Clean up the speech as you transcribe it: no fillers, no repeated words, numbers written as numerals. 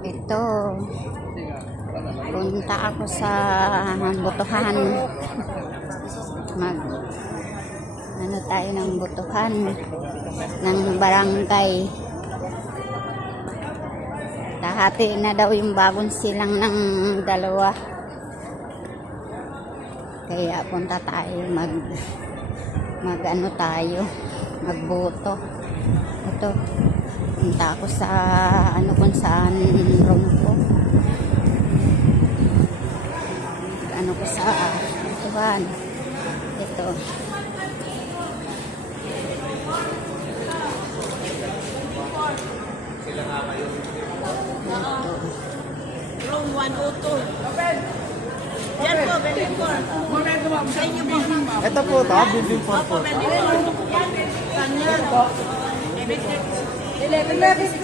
Ito, punta ako sa botohan. Ano tayo ng botohan ng barangay. Kahati na daw yung bagong silang ng dalawa. Kaya punta tayo mag ano tayo, magboto. Ito, punta ako sa ano kung saan room ko. Ano ko sa botohan. Ito. Room 102. Yan po, building 4. Sa inyo po. Ito po ito, building 4 po. Opo, building 4. Saan yan? 11.